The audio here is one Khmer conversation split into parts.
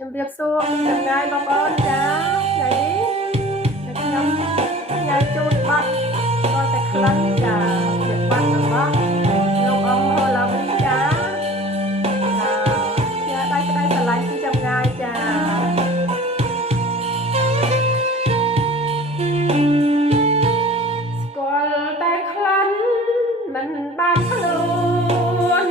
ជំរាបសួរចំណាយបងប្អូនចាថ្ងៃនេះខ្ញុំញ៉ាំជូនបាត់ក៏តែខ្លឹងចាជាបាត់របស់លោកអ៊ំហូឡាវីចាញ៉ាំដៃក្តីស្រឡាញ់ពីចម្ងាយចាស្គាល់តែខ្លឹងមិនបានខ្លួន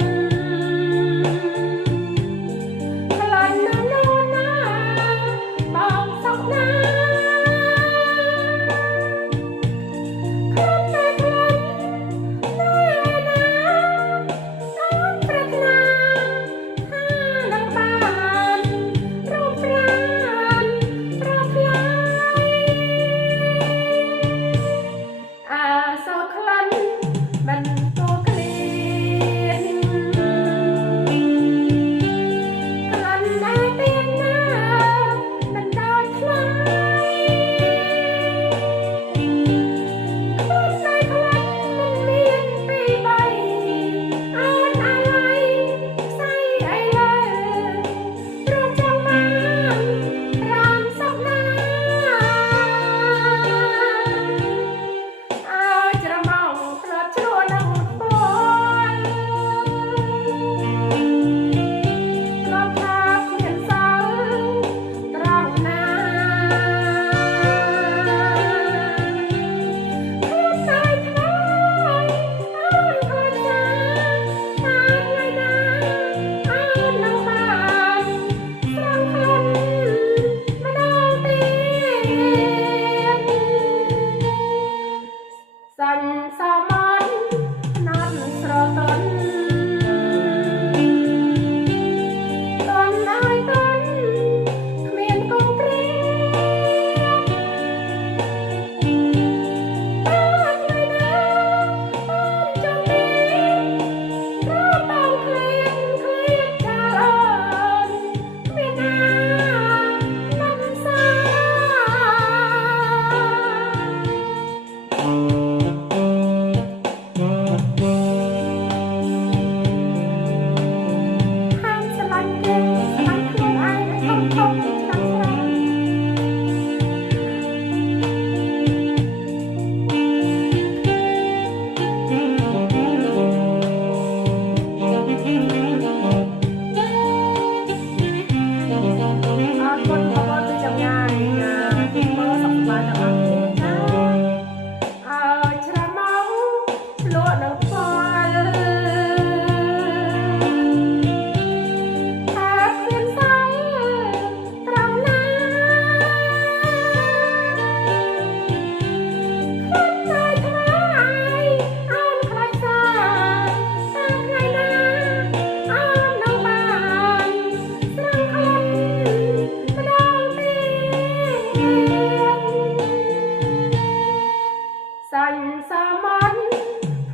សាញ់សាមញ្ញ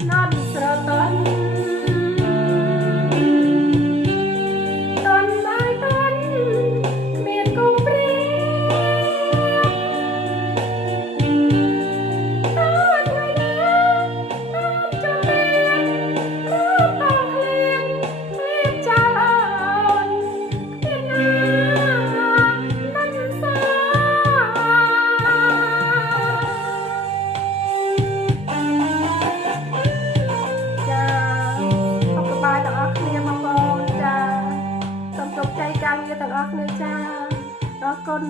ណាត់ស្រទន់តន់ហើយតន់គ្មានគំព្រៀងតន់ហើយណាតន់ចំមានរូបបងឃ្លៀងឃ្លៀងចាលអូនគ្មានណាមិនសា ទាំងអស់គ្នាចាអរគុណ